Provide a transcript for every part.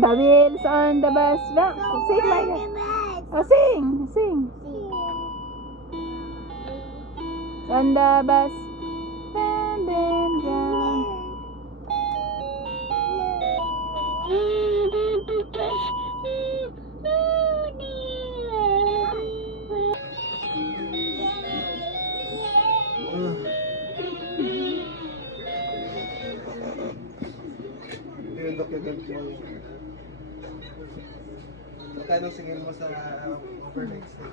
The wheels on the bus. Sing, Maya. Oh, sing, sing. On the bus. Dun, dun, dun. Magkano singil mo sa overnight stay?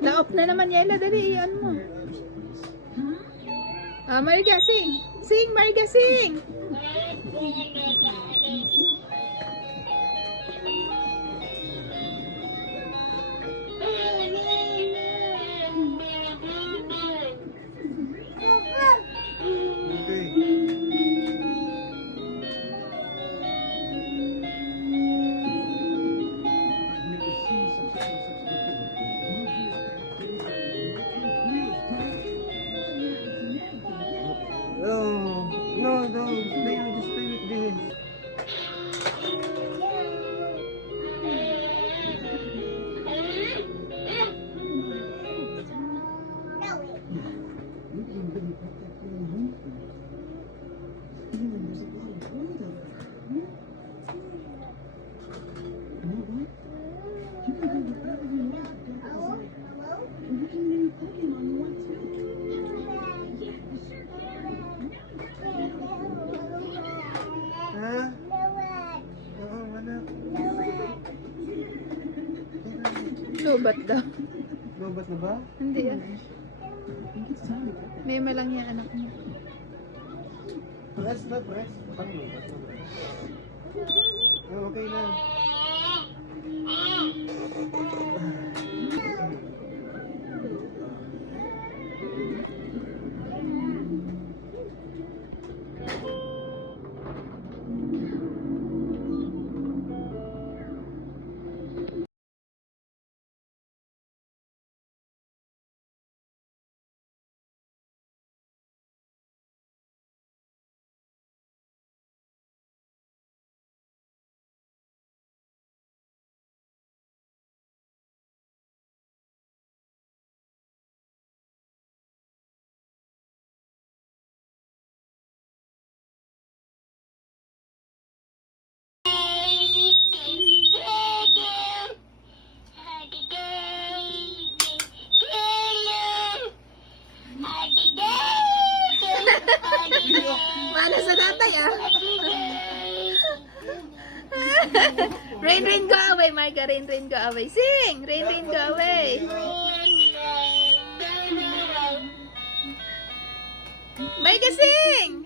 Na-off na naman, Yela. Dali, iyan mo. Ah, Marga, sing. Sing, Marga, sing. No, just stay with this. Lobat daw. Lobat na ba? Hindi ah. Mema lang yan, anak niya. Press na, press. Parang lobat na. Okay na. Mana sa tatay ah. Rain, rain, go away, Marga. Rain, rain, go away. Sing! Rain, rain, go away. Marga, sing!